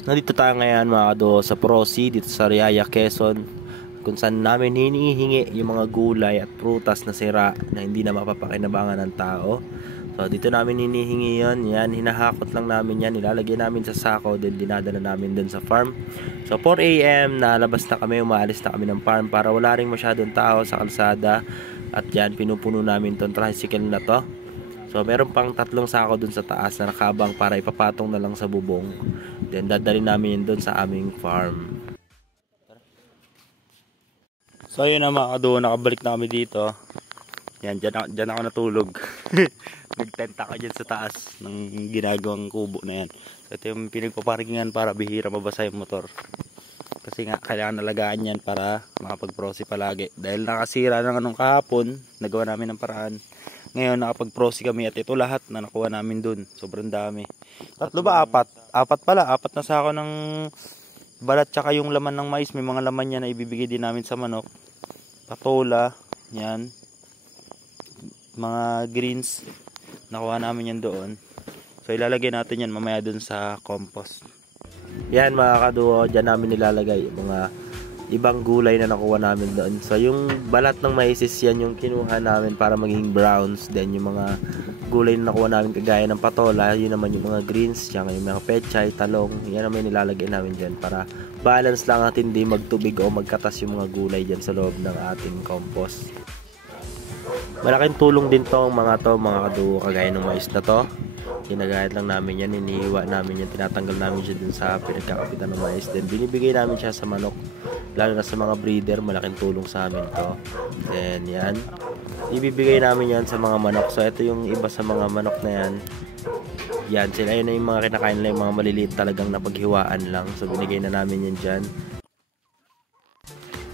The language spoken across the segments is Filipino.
Nandito tayo ngayon mga kado sa Prosi, dito sa Riaya, Quezon, kung saan namin hinihingi yung mga gulay at prutas na sira na hindi na mapapakinabangan ng tao. So dito namin hinihingi yan, hinahakot lang namin yan, nilalagay namin sa sako, then dinadala namin dun sa farm. So 4 AM nalabas na kami, umaalis na kami ng farm para wala ring masyadong tao sa kalsada. At yan, pinupuno namin tong tricycle na to. So meron pang 3 sako dun sa taas na nakabang para ipapatong na lang sa bubong. Then dadalhin namin yun dun sa aming farm. So yun na mga kado, nakabalik na kami dito. Yan, dyan ako natulog. Nagtenta ka dyan sa taas ng ginagawang kubo na yan. So ito yung pinagpaparkingan para bihira mabasa yung motor. Kasi nga kailangan nalagaan yan para makapag-prosi palagi. Dahil nakasira na nung kahapon, nagawa namin ng paraan. Ngayon nakapag-prosi kami at ito lahat na nakuha namin dun. Sobrang dami. 3 ba? 4? 4 pala. 4 na sako ng balat tsaka yung laman ng mais. May mga laman yan na ibibigay din namin sa manok. Patola. Yan. Mga greens. Nakuha namin yan doon. So ilalagay natin yan mamaya dun sa compost. Yan mga kaduo. Dyan namin nilalagay mga ibang gulay na nakuha namin doon. So yung balat ng mais yan yung kinuha namin para maging browns. Then yung mga gulay na nakuha namin kagaya ng patola, yun naman yung mga greens, yung mga pechay, talong, yan naman yung nilalagay namin dyan para balance lang at hindi magtubig o magkatas yung mga gulay dyan sa loob ng ating compost. Malaking tulong din tong mga kaduo kagaya ng mais na to. Ginagayat lang namin yan, inihiwa namin yan, tinatanggal namin siya dun sa pinagkakapitan ng mais. Then binibigay namin siya sa manok, lalo na sa mga breeder, malaking tulong sa amin to. Then yan, ibibigay namin yan sa mga manok. So ito yung iba sa mga manok na yan. Yan, sila yun na yung mga kinakain nila, yung mga maliliit talagang napaghiwaan lang. So binigay na namin yan dyan.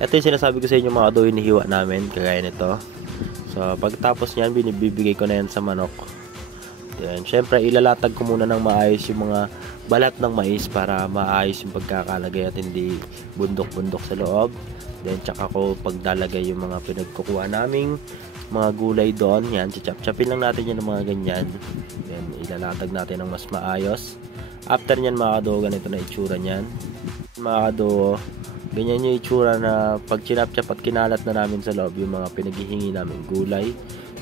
Ito yung sinasabi ko sa inyo mga kaduo, hinihiwa namin, kagaya nito. So pagtapos nyan, binibigay ko na yan sa manok. Then, syempre ilalatag ko muna ng maayos yung mga balat ng mais para maayos yung pagkakalagay at hindi bundok-bundok sa loob. Then tsaka ko pagdalagay yung mga pinagkukuha naming mga gulay doon. Yan, chop-chopin lang natin yan ng mga ganyan. Then ilalatag natin ng mas maayos. After nyan mga kaduo, ganito na itsura nyan. Mga kaduo, ganyan yung itsura na pag chinap-chop at kinalat na namin sa loob yung mga pinaghihingi namin gulay.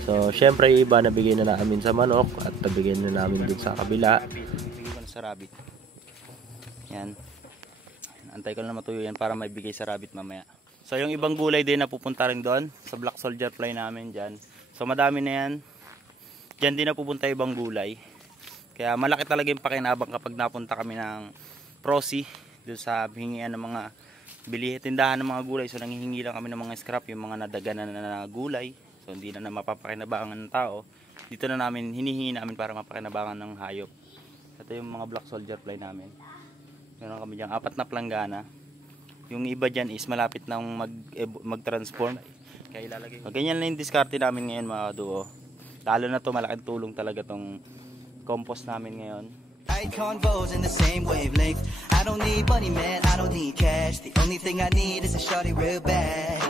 So, syempre iba nabigay na namin sa manok at nabigay na namin dun sa kabila. Bigay ko na sa rabbit. Yan. Antay ko na matuyo yan para maibigay sa rabbit mamaya. So, yung ibang gulay din na pupunta rin doon sa black soldier fly namin dyan. So, madami na yan. Dyan din na pupunta ibang gulay. Kaya malaki talaga yung pakinabang kapag napunta kami ng Prosi doon sa hingian ng mga tindahan ng mga gulay. So, nanghihingi lang kami ng mga scrap, yung mga nadaganan na gulay. So hindi na mapapakinabangan ng tao. Dito na namin hinihingi namin para mapakinabangan ng hayop. Ito yung mga black soldier fly namin. Meron kami diyan 4 na planggana. Yung iba diyan is malapit nang mag-transform. Kaya ilalagay. Ganyan lang yung diskarte namin ngayon mga kaduo. Lalo na to, malaking tulong talaga tong compost namin ngayon. Convos in the same wavelength. I don't need money, man, I don't need cash. The only thing I need is a shawty real bad.